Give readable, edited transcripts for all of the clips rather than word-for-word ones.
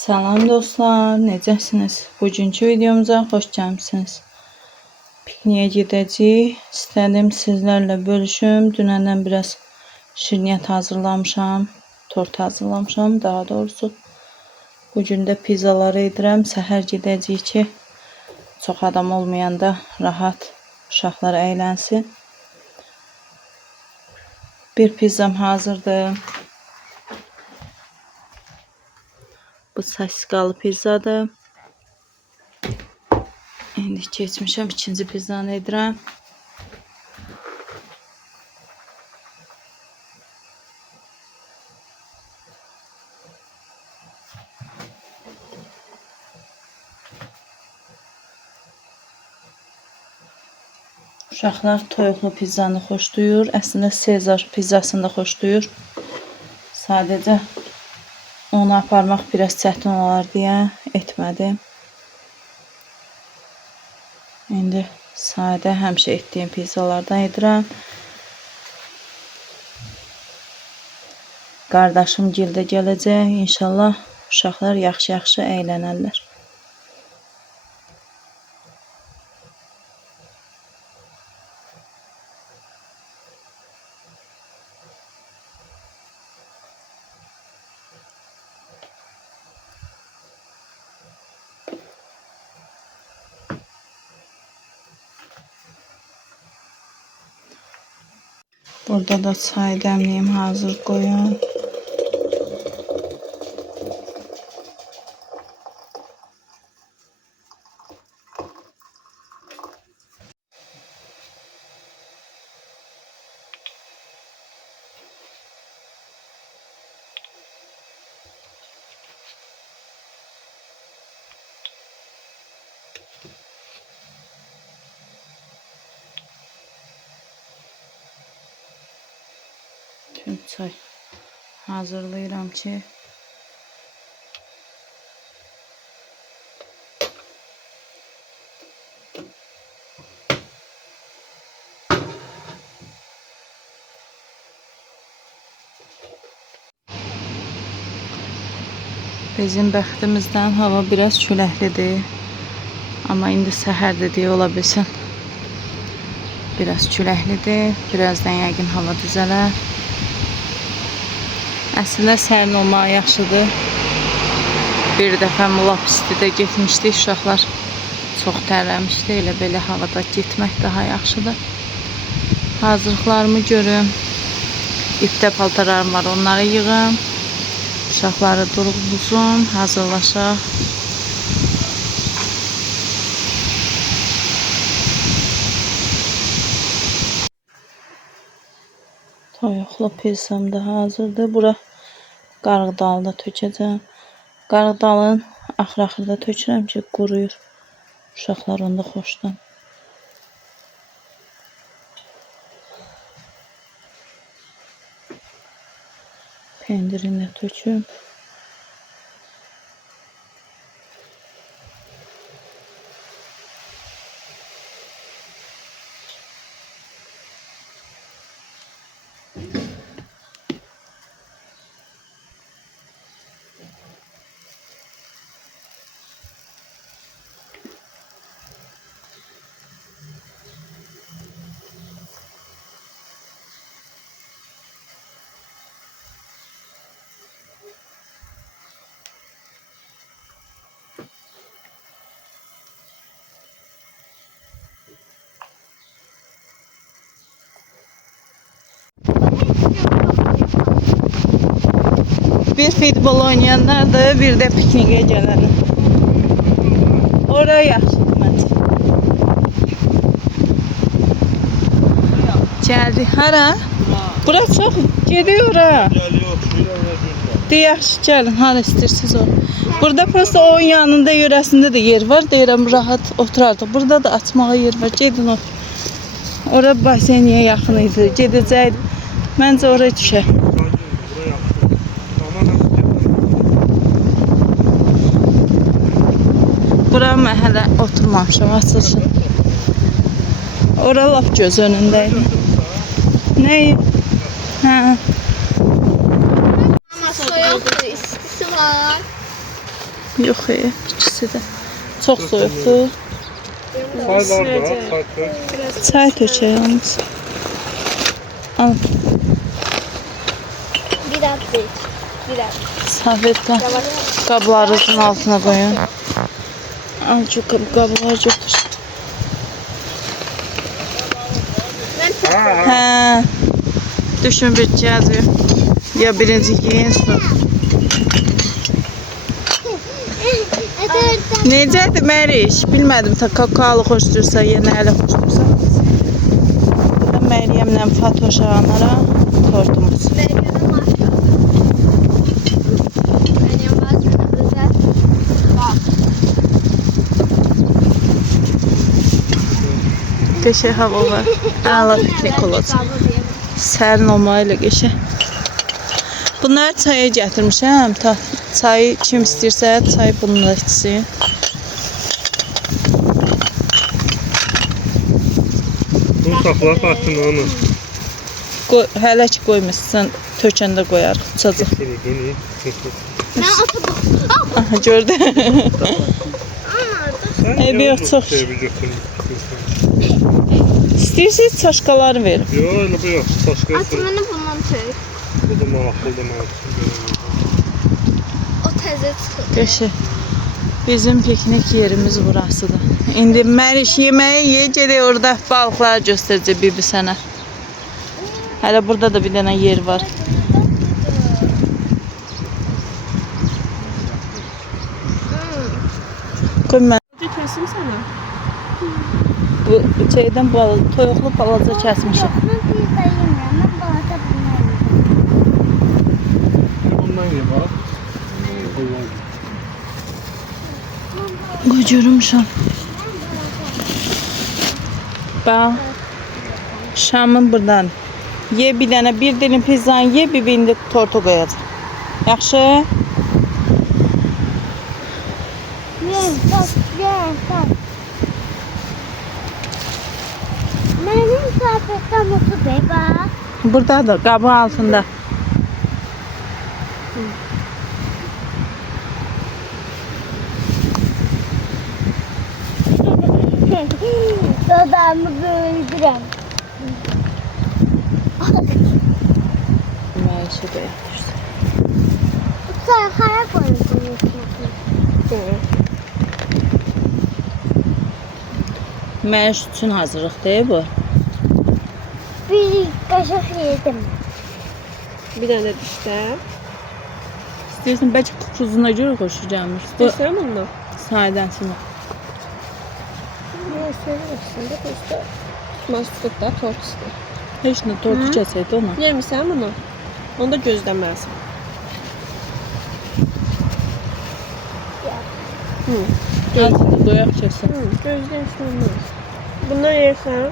Salam dostlar, necəsiniz? Bugünkü videomuza xoş gəlmisiniz. Pikniyə gedəcəyik. İstədim sizlərlə bölüşüm. Dünəndən biraz şirniyyat hazırlamışam, tort hazırlamışam daha doğrusu. Bugün də pizzaları edirəm. Səhər gedəcəyik ki, çox adam olmayanda rahat uşaqlar əylənsin. Bir pizzam hazırdır. Bu sasikalı pizzadır. İndi keçmişəm, ikinci pizzanı edirəm. Uşaqlar toyuqlu pizzanı xoşlayır. Əslində Sezar pizzasını da xoşlayır. Sadəcə onu aparmaq biraz çətin olar deyə etmədim. İndi sadə həmişə etdiyim pizzalardan edirəm. Qardaşım gildə gələcək. İnşallah uşaqlar yaxşı-yaxşı əylənərlər. Burada da çay dəmliyim, hazır qoyun. Tüm çay hazırlayıram ki bizim bəxtimizdən hava biraz küləklidir. Amma indi səhərdir deyə ola bilsin. Biraz küləklidir. Birazdan yəqin hava düzələr. Əslində sərin olmaq yaxşıdır. Bir dəfə lap istidə getmişdik. Uşaqlar çox tərləmişdi. Elə belə havada getmək daha yaxşıdır. Hazırlıqlarımı görüm. İpdə paltarlarım var. Onları yığım. Uşaqları durğuzum. Hazırlaşaq. Toyuqlu pizzam da hazırdır. Bura qarğıdalı da tökəcəm. Qarğıdalın axır-axırda tökürəm ki, quruyur. Uşaqlar onda xoşdan. Pendirini də töküm. Bir futbol oynayanlar bir də pikniğe gələnlər. Oraya yaxşıdır məncə. Gəldi. Hara? Bura çox gediyor ora. De yaxşı gəlin. Hara istəyirsiniz o. Burada prosta oyun yanında yörəsində də yer var. Deyirəm rahat oturardıq. Burada da açmağa yer var. Gedin o. Ora baseniyə yaxın idi. Gedəcəkdi. Məncə oraya düşək. Bura mən hələ oturmamışam, açılsın. Ora lap göz önündəydi. Nəyi? Hə. 所有的意思是吗？ Yox, ikisi də. Çox soyuqdur. Çaylar da, çay tök. Çay tökək yalnız. Al, Biraz değil. Biraz. Safetlə qablarınızın altına qoyun. Al, şu qablar götür. Hə. Düşün bir cəzbi. Ya birinci yiyin su. Necədir Məriş? Bilmədim ta kakaolu xoşdursa, yenə ələ xoşdursa. Burada Məryəmlə Fatoş ağanlara tortumuz. Qəşəng hava var. Əla piknik olacaq. Sərin olmayla qəşəng. Bunları çaya gətirmişəm. Çayı kim istəyirsə, çay bununla içsin. Bunu saxla Fatıma onu. Hələ ki qoymuşsan, tökəndə qoyarıq. Uçacaq. Ben oturdum. Aha, gördün. Sen yox, çox. İstəyirsiniz çaşkaları verim. Yox, öyle bu yox. Başqa yox. Atımını bundan çök. Bu da maraqlıdır mənim üçün. O təzə çıxır. Qəşəng. Bizim piknik yerimiz burasıdır. İndi Məriş yeməyi ye, gedək orada balıqları göstərəcək bibi sənə. Hələ burada da bir dənə yer var. Qoy mən Kesim sana. bu şeydən toyuqlu balaca kəsmişəm. Ben pizza yemiyorum. Ben balata bunları Ondan ye bax. Qoy görmüşəm. Bax. Şamın buradan. Ye bir dənə, bir dilim pizzanı ye, bir indi tortu qoyacaq. Yaxşı? Yen, tak, yen, tak. Benim kıyafetten mutlu değil bak. Burada da qabın altında. Dodamı öldürem. Məyişi də yapmışdı. Sen kara koymuşsun. Məyiş üçün hazırlıq deyil bu. Bir kaşık yedim. Bir tane dişte. İstəyirsən, bəlkə kukruzuna görə xoşu gəlmir. Bu İstersen bunu. sahildən sonra. Ne seviyorsun da işte. Tutmaz da tort işte. Heç nə tortu kəsəydi ona. Yemişsen bunu. Onu da gözlemezsin. Hı. Göz. Hadi qoyaq kəsən. Hı. Gözlemsin olmaz. Bundan yersen.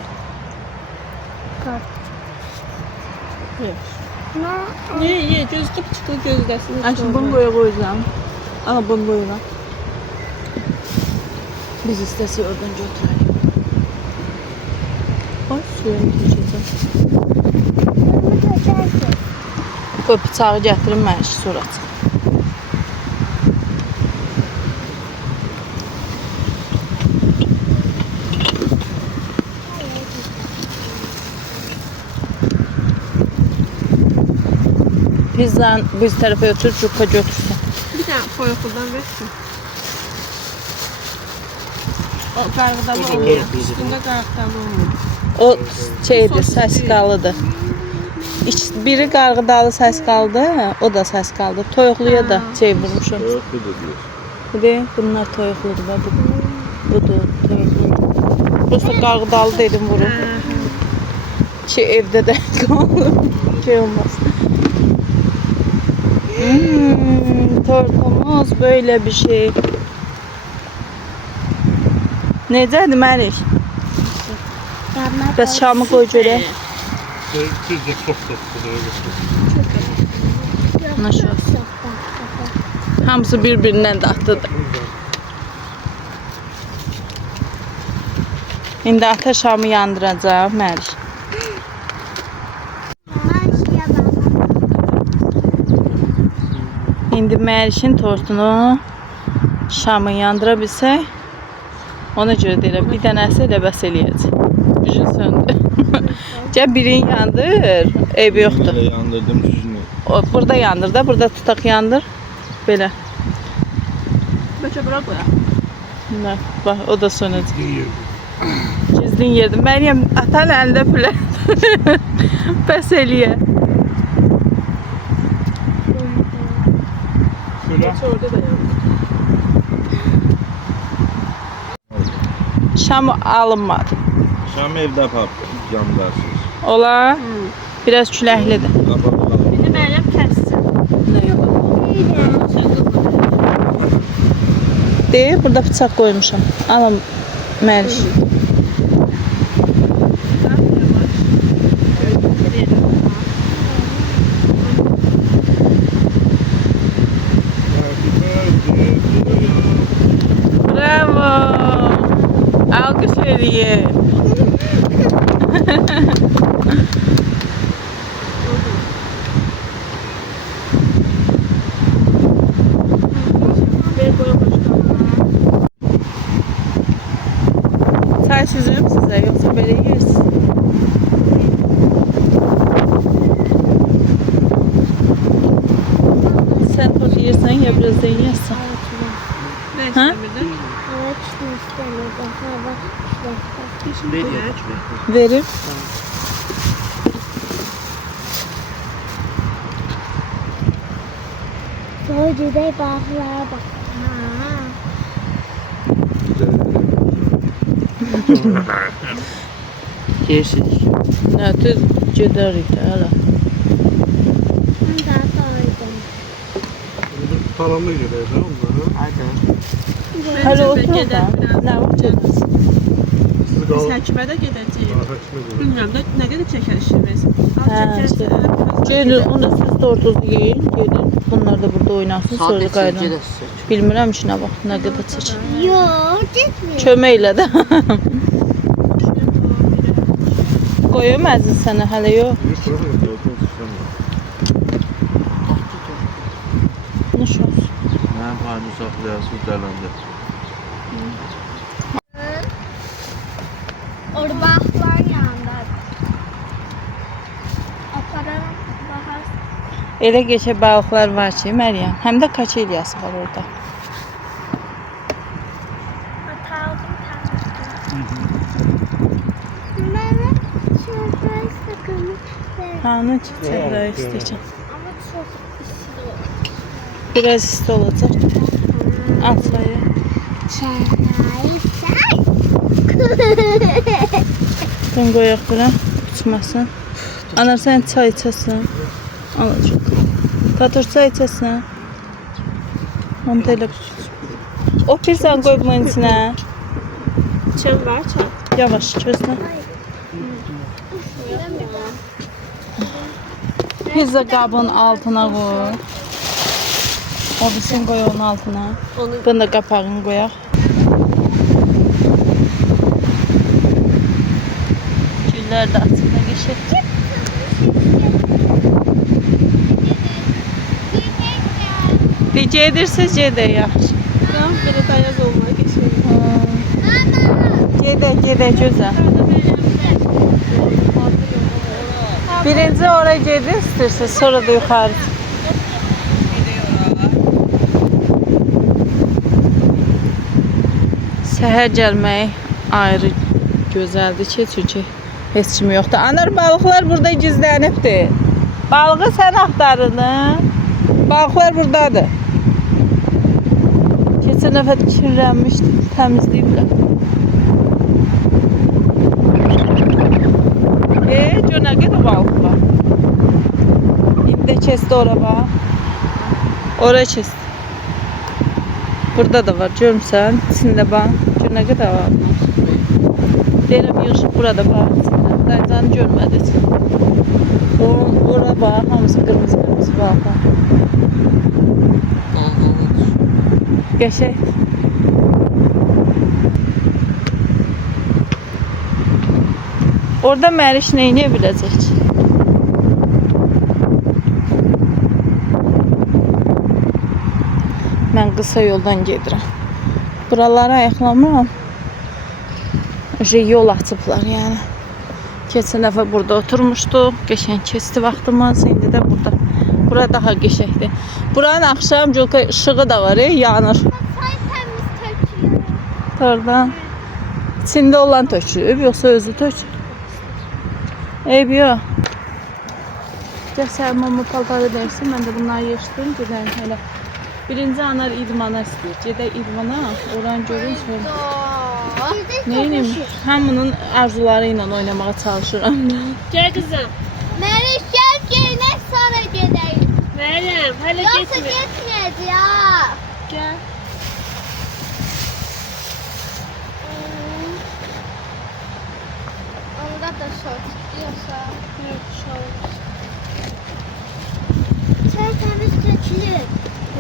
Kart. Ye. Ne? Ye. Gözlük çıklı gözlesin. Aşkım bunu boya qoyacağım. Al bunu boyuna. Biz istəsək oradan götürərik. Bax, suya keçəcəm. Bunu götürsün. Qoy bıçağı gətirin mən işi sonra açıq. Pizzanı biz tərəfə ötür, cuppa götürsün. Bir tane koyukuldan versin. O qarğıdalı O da olmuyor. tort bizi. Üstünde qarğıdalı olmuyor. O şeydir, səskalıdır. Biri qarğıdalı səskalıdır, o da səskalıdır. Toyuqluya da şey vurmuşum. Yox, bu da deyir. Bir bunlar toyuqludur, bax bu. Budur, toyuqludur. Prosta qarğıdalı dedim vurun. Ki evdə də şey olmaz. Tortumuz böyle bir şey. Necədir Məriş? Bəs şamı qoy görək. Biz də çox tatlıdır. Naşo. Hamısı bir-birindən dadlıdır. İndi ata şamı yandıracaq Məriş. İndi Mərişin tortunu şamı yandıra bilsək, ona görə deyirəm, bir dənəsi elə bəs eləyəcək. Gücü söndü. Gəl birini yandır, eybi yoxdur. Böyle yandırdım düzünü. Burada yandır da, burada tutaq yandır. Belə. Bəlkə bura qoyaq. Bax, o da sönəcək. İyi. Gizlin yerdim. Məryəm, atan əlində pülə. Bəs eləyə. Şöyle. Orada da yandı. Şam alınmadı. Şam evde apar yandarsınız. Ola. Biraz küləklidir. Apar. Bir Məryəm kəssin. Deyir, burada bıçaq qoymuşam. Alın, Məriş. Bravo. Alqış eləyir. Çay süzürüm sizə, yoxsa belə yeyirsiniz? Sən toz yersən, ya biraz da yeyərsən. Nə Ha? istəmirdin? Hava çıkmış istemedi. Hava çıkmış. Verim. Sonra gidelim balıklara bak. Yersiniz. Nə, düz gedərik də, hələ. Ben daha doydum. Paramla girer ha onları. Hadi. Hələ Biz otur da. gedək biraz. Nə oturursun? Siz Biz kalın. həkimə də gedəcəyik. Həkimə gedin. Bilmirəm də nə qədər çəkər işimiz. Hə, Gelin, onda siz tortuzu yiyin, gelin. Bunlar da burada oynasın, sonra Sadece qaynın. gedəsiz. Bilmirəm işinə bax, nə qədər çəkir. Yok gitmiyor. Kömək elə də. Qoyum əziz sənə, hələ yox. Bir sürü mü? Dörtün sistemi. Nuş olsun. Mənim payımı saxlayasın dələndə. Orada balıklar yanında. Aparalım bahar. Elə geçə balıqlar var ki, Məryəm. Həm də kaç eliyası var orada. Atalım tatlı. Mehmet şurada sakın. Hanı çiçəklər istəyəcəm. Ama çok ısı olur. Biraz isti olacaq. At çayı. Çay çay. Bunu qoyaq bura, içməsin. Anar, sən çay içəsən. Alacaq. Tatur çay içəsən. Onu da elə... O pizzanı qoy bunun içinə. Çıl var, çal. Yavaş, közlə. Pizza qabın altına qoy. O birisini qoy onun altına. Onu Bunu da qapağını qoyaq. Güllər də açıq geçir. Bir gedirsiz, gedək yaxşı. tam belə dayaz olmalı keçirir. Gedə, gözəl. Birinci oraya gedin istirsiniz, sonra da yuxarı. Səhər gəlmək ayrı gözəldir ki, çünki heç kim yoxdur. Anar, balıqlar burada gizlənibdir. Balığı sən axtarırdın. Balıqlar buradadır. Keçən dəfə kirlənmişdi, təmizləyiblər. Gör nə qədər balıq var. İndi də kesti ora bax. Ora kesti. Burada da var, görmüsən? İçində bax. Gör nə qədər var. Deyirəm, yığışıb burada bax. Daycanı görmədik. Ora bax, hamısı qırmızı bax. Qəşəng. Orada Məriş nə edə biləcək? Mən qısa yoldan gedirəm. buraları ayıqlamıram. Yol açıblar yəni. Keçən dəfə burada oturmuşduq. Qəşəng keçdi vaxtımız. İndi də burada. Bura daha qəşəngdir. Buranın axşam Julka ışığı da var, yanır. Say temiz tökülür. Oradan. İçində olan tökülüb, yoxsa özü tökülüb? Eyb yox. Gəl sən mama paltarı versin, mən də bunları yığışdırım, gedərim hələ. Birinci anar idmana istəyir. Gedək idmana, oranı görün sonra. Neyim? Hamının arzuları ilə oynamağa çalışıram. Gel kızım. Meriç gel giynek sonra gidelim. Meryem hele Yoksa gitme. gitmeyeceğiz ya. Gel. Onda da şort istiyorsa. Yok şöyle. Çay temiz tökülür.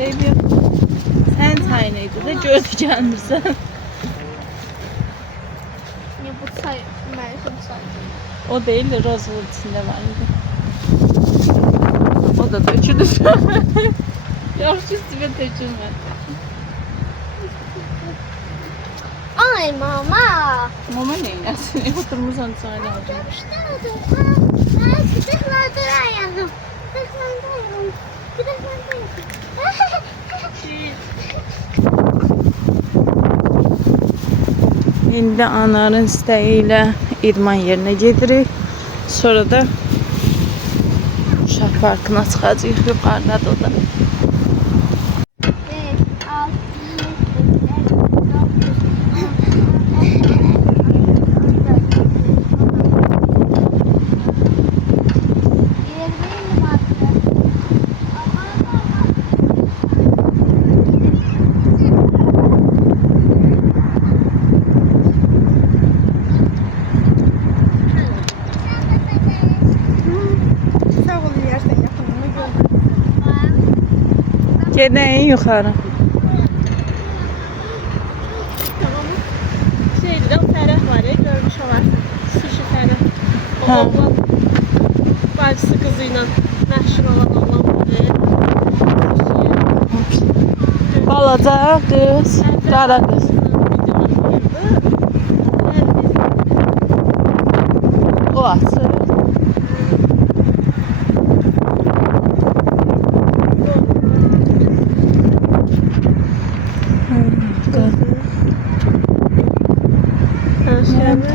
Eyb yox. Sən çayınıydı da gördü gəlmirsən. Ne bu çay? Merhum çay. O değil de Rosewood içinde var idi. O da tökülür. Yox, üstüme tökülmədi. Ay mama. Mama neynəsin? Oturmuşsan çayını aldım. Gıdıkladır ayağım. Gıdıkladır ayağım. Gıdıkladır ayağım. İndi anarın istəyi ilə idman yerinə gedirik. Sonra da uşaq parkına çıxacağıq. Yuxarıdadır o da. 20 Gedəyin yuxarı. Şeyde o Ferah var ya görmüş olarsın. Sushi Ferah. O Ha. oğlan bacısı kızıyla məşhur olan oğlan var ya. Balaca qız, qara qız. O açır.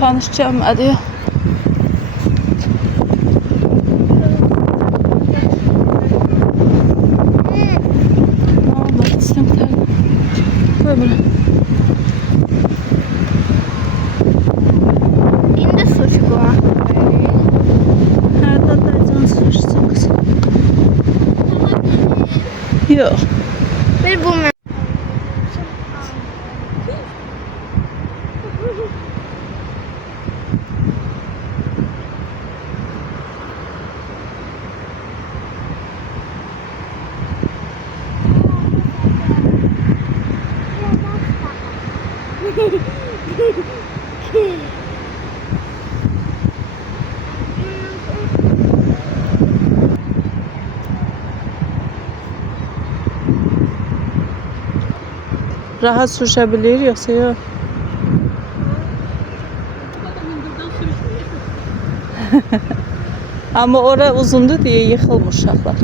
Tanış gəlmədi. Ne oldu? İstəmədər. Qoy bura. İndi sushi var. Hərdə daycan sürüşsün qız. Yox. Bir bu Rahat sürüşebilir yoksa yok. Ama ora uzundu diye yıkılmış uşaqlar.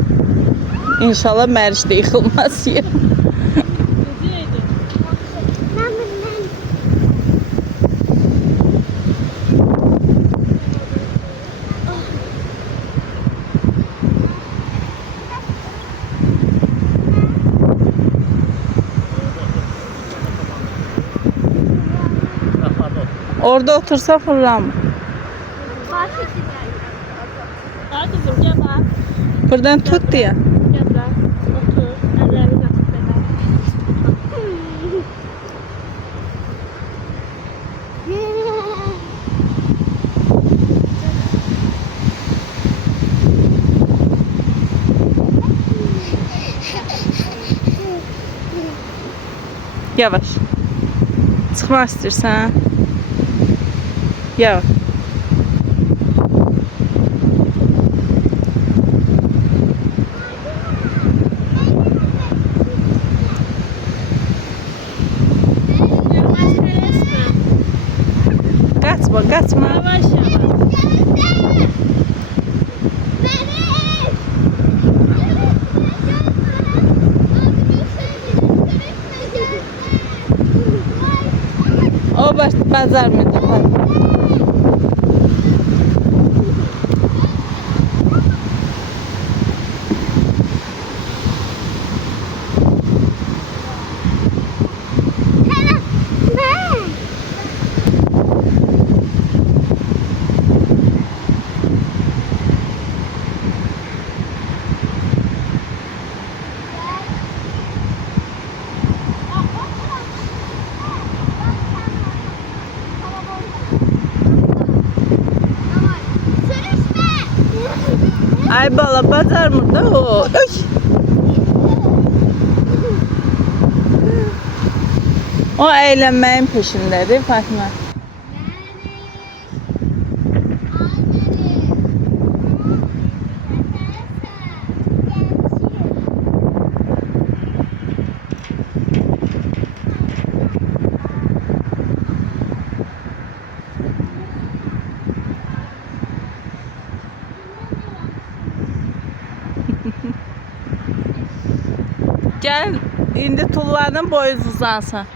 İnşallah Məriç də yıkılmaz ya. Orada otursa fırlanma. Al kızım gel bak. Buradan tut diye. Gel bak. Otur. Ellerini açıp beden. Yavaş. Çıxmaq istəyirsən? Yavaş. Bravo, kaçma. Yavaş yavaş. O bazar mıydı? Ay bala bazar mı da o? Ay. O eğlenmeyin peşindedir Fatma. Gel indi tullanın boyu uzansın.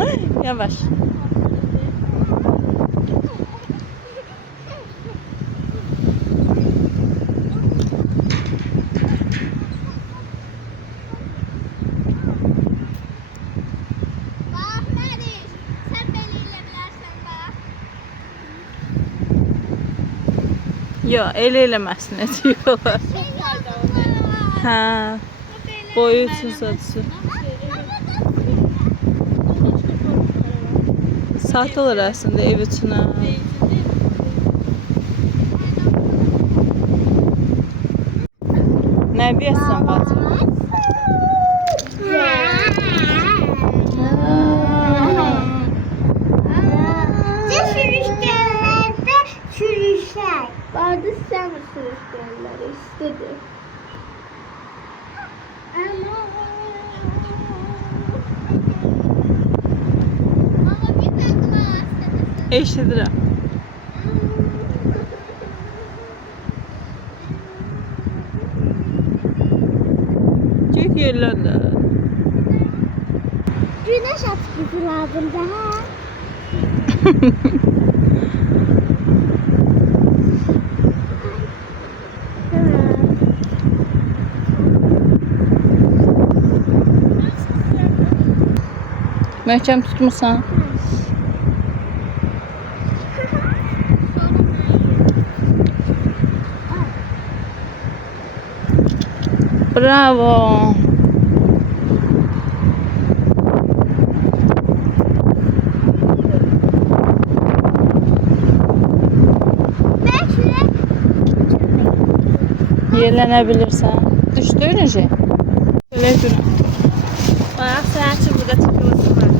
Ay, yavaş. Yo, el eləməsin diyorlar. Ha, boyu uzatsın. Satılır aslında ev içine. Ne diyorsun bacım? Vardı sen mi sürüşkenleri istedi? Ama bir tane Eşidirəm. Çık yerləndə. güneş atkısı lazım daha. Möhkəm tutmusan. Bravo. Yerlenebilirsen. Düştü önce. Şöyle durun. Bayağı seyahçı burada tıkılısı var.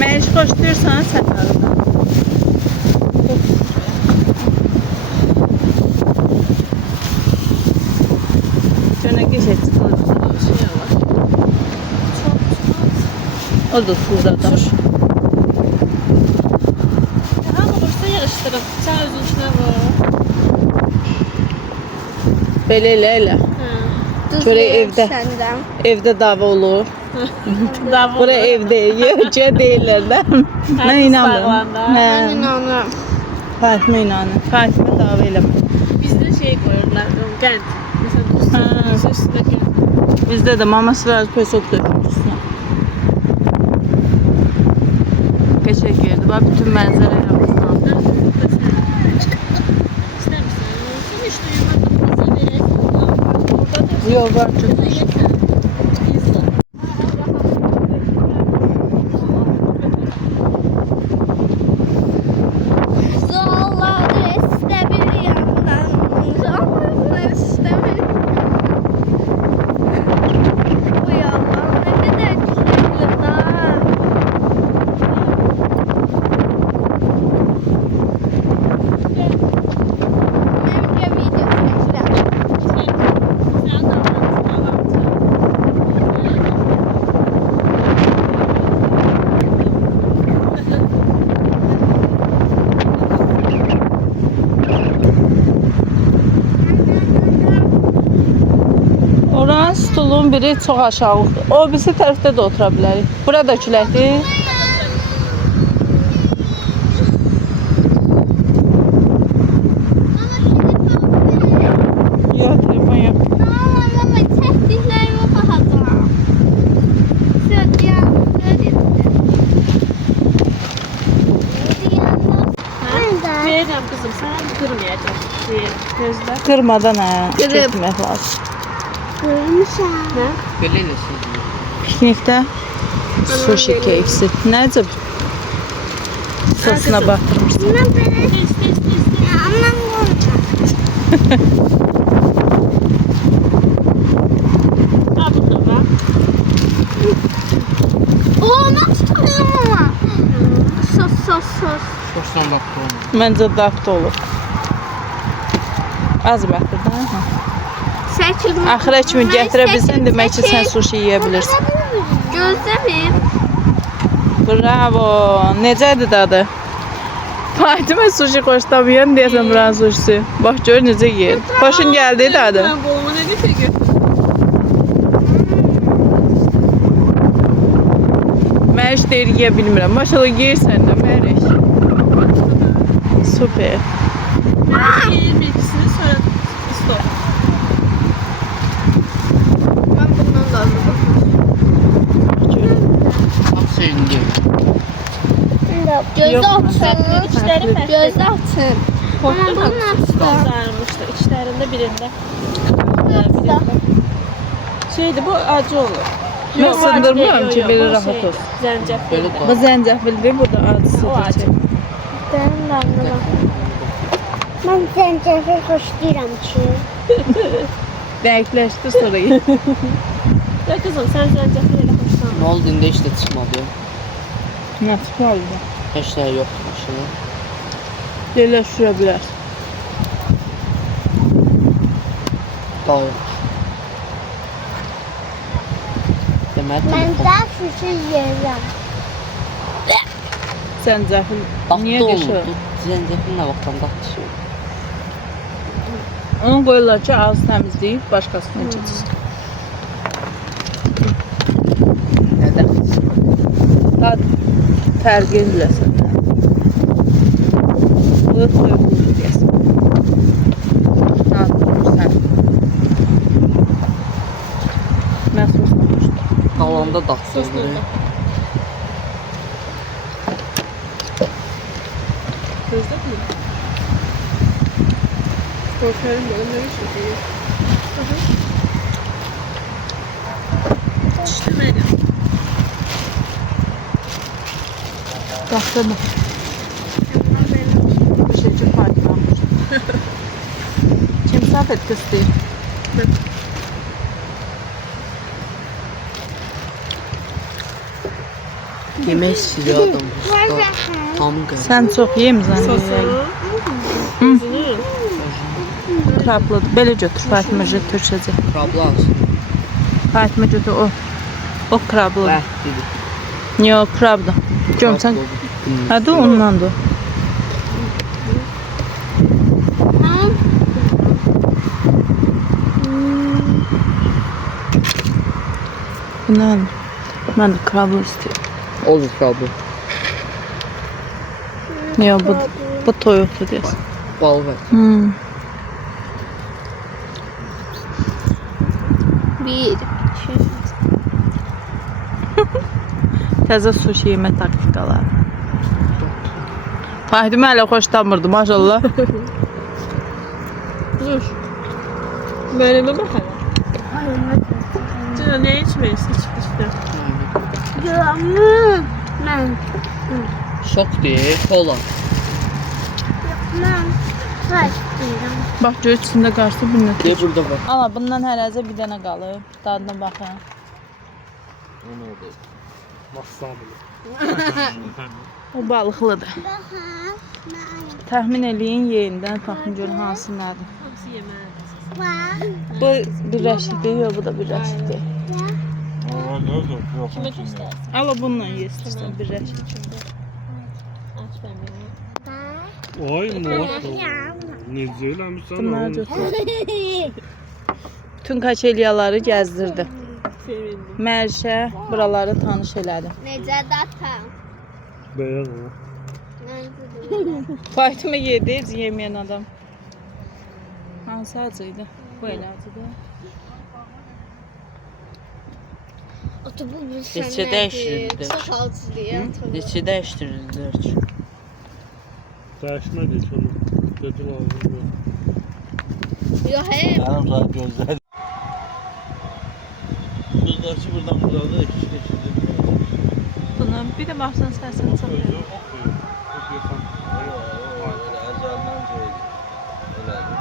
Mən iş xoşlayırsan səfərdə. Gönə geçək çıxılır. O da sudadır. Daha olursa yarıştırın. Sen özün içine var. Belə elə. Çörək evdə. Evdə dava olur. Bura evdə yiyəcə deyirlər də. Mən inanmıram. Ben inanıyorum. Fatma inanır. Fatma dava eləmir. Bizde şey koyurlar. Gent. Mesela Ha. üstüne gent. Bizdə də mama sırası pesok dökülür üstünə. Keçək yerdir. Bax bütün mənzərə yapmışsan. İster misin? Olsun işte yuvarlak bize verelim. Burada da Yox, var çox. Zorladı işte bir yandan. Zorladı işte bir. Bu yalan ne kadar güzel daha. Onlardan biri çox aşağılıqdır. O birisi tərəfdə də otura bilərik. Bura da küləkdir. Yox, telefon yox. Mama çəkdiklərimi baxacağam. Söz ya. Verirəm qızım, sən qırmayacaq. Gözlə. Qırmadan hə, Qırıb. getmək lazım. Görmüşəm. Nə? Belə eləsin. Piknikdə sushi keyfsi. Necə? Sosuna batırmışsın. Mən belə anlam qoyacağım. Ha, burada var. Olmaq istəyirəm ama. Sos. Sosdan baxdı onu. Məncə daft olur. Az batır da. hə. Çəkilmə. Axıra kimi gətirə bilsən demək ki, sən sushi yeyə bilirsən. Gözləməyim. Bravo. Necədir dadı? Fatimə sushi xoşlamayan deyəsən buranın sushisi. Bax gör necə yeyir. Xoşun gəldi dadı. Mən boluma nə deyir ki? Məriş deyir yeyə bilmirəm. Maşallah yeyirsən də Məriş. Super. Yeyir bir ikisini sonra stop. Mən bundan da aldım. Tam sevindi. Gözü Yox, açın. İçləri fərqli. Gözü açın. Ama bunun açtı. Qızarmışdı. İçlərində birində. Şeydir, bu acı olur. Mən Yox, bu acı sındırmıram deyil, ki, yox, belə bu rahat şey, olsun. Zəncəfildir. Belə Bu zəncəfildir, burada O acısıdır. acı. ki. Ben zencefil xoşlayıram ki. Dəqiqləşdir sonra ye. Ya qızım, sən zəncəfil elə xoşlanmır. Nə oldu indi heç də çıxmadı. Nə çıxmalı? Heç nə yoxdur maşına. Belə şura bilər. Daha yox. Deməli, Ben daha sushi yiyeceğim. Zəncəfil niyə Dadlı qəşər? olurdu. Zəncəfil nə vaxtdan dadlı şey. Onu qoyurlar ki, ağız təmizləyib başqasına keçir. Nədən? Dad fərqi izləsin. Bu da toyuq deyəsən. Ha, sən. Mən soslamışdım. Qalanda dadlı Soslu olur. da. Gözlədin mi? Korkarım da onları çekiyor. İşlemeyelim. Baxdırma. Bir şey üçün faydalanmış. Kim saf et kıstıyır? Yemək istəyir adam. Tam qəl. Sən çox yemizən. Sosunu. Özünü. Krablıdır. Belə götür Fatimə tökəcək. Krablı alsın. Fatimə götür o. O krablıdır. Vəhdidir. Yox, krabdır. Görsən. Hadi ondandır. Bundan mən də krablı istəyirəm. Olur krablı. Yox, bu toyuqdur deyəsən. Bal və. Bir, iki. Təzə sushi yemə taktikaları. Fatimə hələ xoşlanmırdı, maşallah. Dur. Mənimə bax hələ. Cina, nə içməyirsin? İçdi. Yoxmu? Mən. Şok deyil, kola. Mən. Xoşlayıram. Bax, gör içində qarşı bir nə. Deyə burada var. Ana, bundan hərəcə bir dənə qalıb. Dadına baxın. Onu orada. Maxsan bilir. O balıqlıdır. Baxın. Təxmin eləyin yeyindən, baxın görün hansı nədir. Hamısı yeməlidir. Bax. Bu birləşikdir, yox, bu da birləşikdir. Kimə göstərsin? Ala bununla ye istəyirsən, birləşik. Aç mən bunu. Ay maşallah. Necə eləmişsən? Bunları götür. Bütün kaçelyaları gəzdirdi. Sevindim. Mərşə buraları tanış elədim. Necə datam? Beyaz o. Fatıma yedi, yeməyən adam. Hansı acıydı? Bu elə acıdı. Otu bu bir Neçə dəyişdirildi? Çox acıdır. Neçə dəyişdirildi? Dəyişmədi heç onu. Dedi lazım yox. Yox, hey. Yarım saat gözlədim. Kızlarçı buradan buralarda eşitdim. Bunu bir də baxsan səsini çıxıyor. Əzəldən söylədim. Elədim.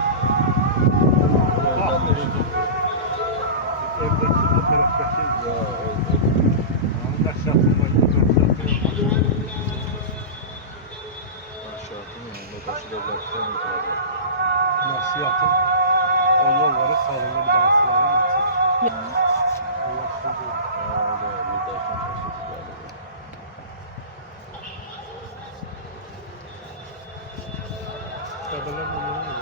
Evdəki bu tərəfdəki Aşağıtın yanında başı devletdən yukarıda. nəsiyyatın o yolları salınır dansıların açıq. Orada yurdaşın taşısı geldi. Qəbələr bunu olur.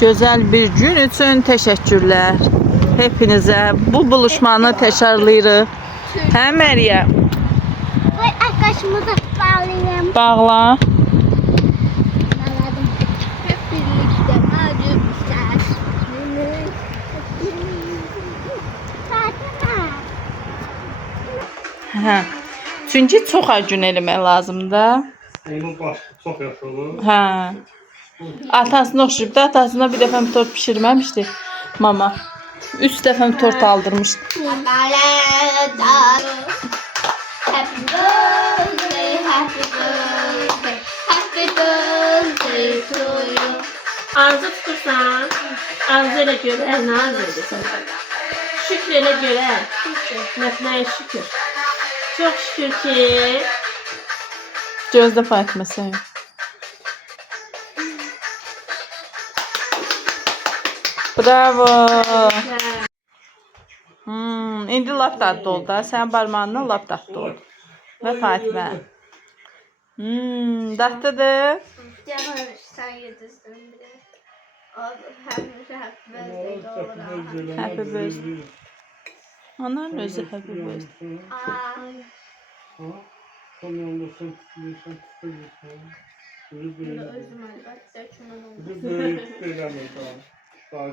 Gözəl bir gün üçün təşəkkürlər. Hepinizə bu buluşmanı təşərləyirıq. Hə Məryəm? Qoy arkadaşımızı bağlayayım. Bağla. Anladım. Hep birlikte macunlar. Fatıma. Hə. Çünki çox gün eləmək lazımdır. Onun başı çox yaxşı olur. Hə. Atasına oxşuyub da, atasına bir dəfə tort pişirməmişdi mama. 3 dəfə tort aldırmışdı. Happy birthday, happy birthday, happy birthday to you. Arzu tutursan, arzu elə görər, nə arzu edirsən? Şükür elə görər. Nəyə şükür. Çox şükür ki, Gözdə Fatıma sən. Bravo. İndi lap dadlı oldu da. Sənin barmağından lap dadlı oldu. Və Fatıma. Dadlıdır. Canım sen yedirsin bir de. Həmişə happy birthday doğuram. Happy birthday. Onların özü happy birthday. Son yolda sen tutuyorsan tutuyorsan. Bizi böyle. Özüm əlbəttə ki, mən onu Bizi böyle tutuyorlar. Tamam. Sağ ol.